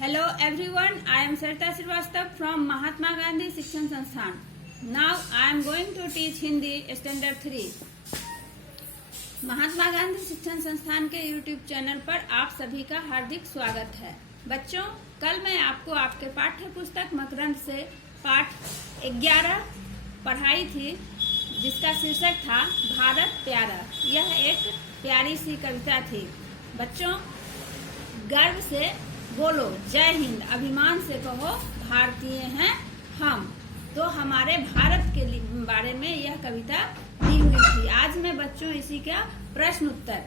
Hello everyone, I am Sarita Srivastava from Mahatma Gandhi Shikshan Sansthan. Now I am going to teach Hindi Standard 3. Mahatma Gandhi शिक्षण संस्थान के YouTube channel पर आप सभी का हार्दिक स्वागत है। बच्चों, कल मैं आपको आपके पाठ्य पुस्तक मकरंद से पाठ 11 पढ़ाई थी, जिसका शीर्षक था भारत प्यारा। यह एक प्यारी सी कविता थी। बच्चों, गर्व से बोलो जय हिंद, अभिमान से कहो भारतीय हैं हम। तो हमारे भारत के बारे में यह कविता दी हुई थी। आज मैं बच्चों इसी का प्रश्न उत्तर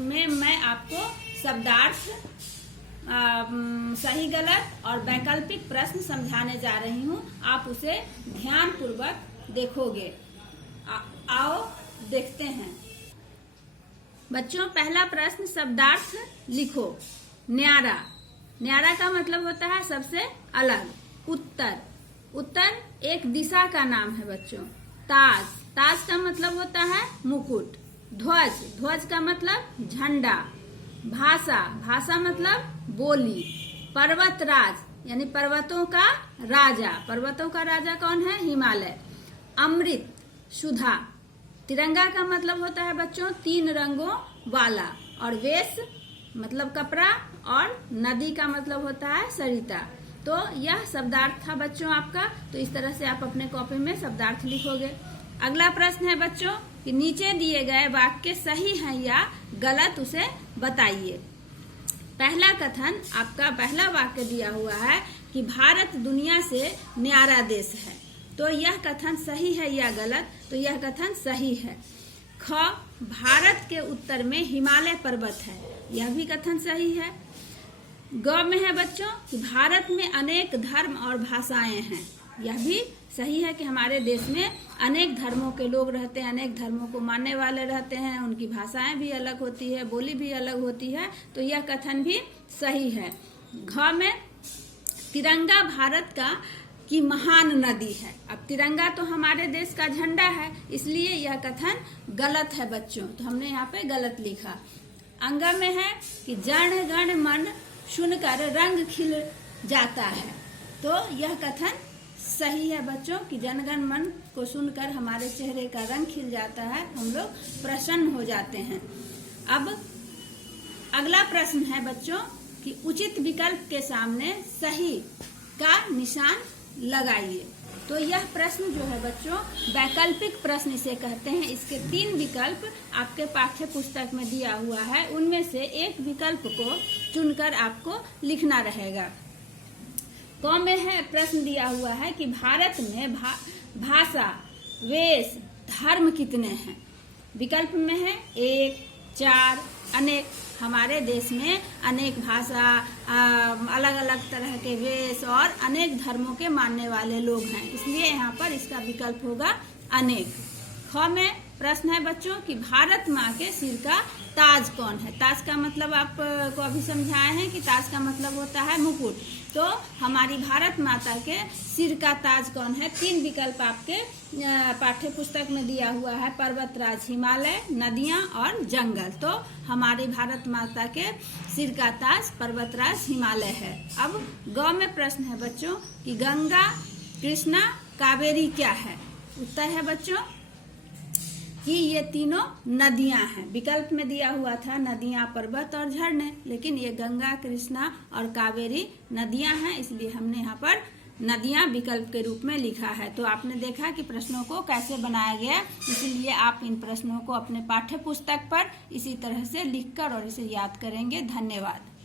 में मैं आपको शब्दार्थ, सही गलत और वैकल्पिक प्रश्न समझाने जा रही हूँ। आप उसे ध्यान पूर्वक देखोगे। आओ देखते हैं। बच्चों, पहला प्रश्न, शब्दार्थ लिखो। न्यारा, न्यारा का मतलब होता है सबसे अलग। उत्तर, उत्तर एक दिशा का नाम है बच्चों। ताज, ताज का मतलब होता है मुकुट। ध्वज, ध्वज का मतलब झंडा। भाषा, भाषा मतलब बोली। पर्वतराज यानी पर्वतों का राजा, पर्वतों का राजा कौन है? हिमालय। अमृत, सुधा। तिरंगा का मतलब होता है बच्चों 3 रंगों वाला। और वेश मतलब कपड़ा, और नदी का मतलब होता है सरिता। तो यह शब्दार्थ था बच्चों आपका। तो इस तरह से आप अपने कॉपी में शब्दार्थ लिखोगे। अगला प्रश्न है बच्चों कि नीचे दिए गए वाक्य सही है या गलत, उसे बताइए। पहला कथन, आपका पहला वाक्य दिया हुआ है कि भारत दुनिया से न्यारा देश है। तो यह कथन सही है या गलत? तो यह कथन सही है। ख, भारत के उत्तर में हिमालय पर्वत है। यह भी कथन सही है। ग में है बच्चों कि भारत में अनेक धर्म और भाषाएं हैं। यह भी सही है कि हमारे देश में अनेक धर्मों के लोग रहते हैं, अनेक धर्मों को मानने वाले रहते हैं। उनकी भाषाएं भी अलग होती है, बोली भी अलग होती है। तो यह कथन भी सही है। घ में तिरंगा भारत की महान नदी है। अब तिरंगा तो हमारे देश का झंडा है, इसलिए यह कथन गलत है बच्चों। तो हमने यहाँ पे गलत लिखा। अंग में है कि जन गण मन सुनकर रंग खिल जाता है। तो यह कथन सही है बच्चों कि जनगण मन को सुनकर हमारे चेहरे का रंग खिल जाता है, हम लोग प्रसन्न हो जाते हैं। अब अगला प्रश्न है बच्चों कि उचित विकल्प के सामने सही का निशान लगाइए। तो यह प्रश्न जो है बच्चों वैकल्पिक प्रश्न इसे कहते हैं। इसके 3 विकल्प आपके पाठ्य पुस्तक में दिया हुआ है। उनमें से एक विकल्प को चुनकर आपको लिखना रहेगा। क में है प्रश्न दिया हुआ है कि भारत में भाषा, वेश, धर्म कितने हैं? विकल्प में है 1, 4, अनेक। हमारे देश में अनेक भाषा, अलग अलग तरह के वेश और अनेक धर्मों के मानने वाले लोग हैं, इसलिए यहाँ पर इसका विकल्प होगा अनेक। ख में प्रश्न है बच्चों कि भारत माँ के सिर का ताज कौन है? ताज का मतलब आपको अभी समझाए हैं कि ताज का मतलब होता है मुकुट। तो हमारी भारत माता के सिर का ताज कौन है? 3 विकल्प आपके पाठ्य पुस्तक में दिया हुआ है। पर्वतराज हिमालय, नदियां और जंगल। तो हमारी भारत माता के सिर का ताज पर्वतराज हिमालय है। अब ग में प्रश्न है बच्चों कि गंगा, कृष्णा, कावेरी क्या है? उत्तर है बच्चों कि ये तीनों नदियां हैं। विकल्प में दिया हुआ था नदियां, पर्वत और झरने, लेकिन ये गंगा, कृष्णा और कावेरी नदियां हैं, इसलिए हमने यहाँ पर नदियां विकल्प के रूप में लिखा है। तो आपने देखा कि प्रश्नों को कैसे बनाया गया, इसीलिए आप इन प्रश्नों को अपने पाठ्य पुस्तक पर इसी तरह से लिखकर और इसे याद करेंगे। धन्यवाद।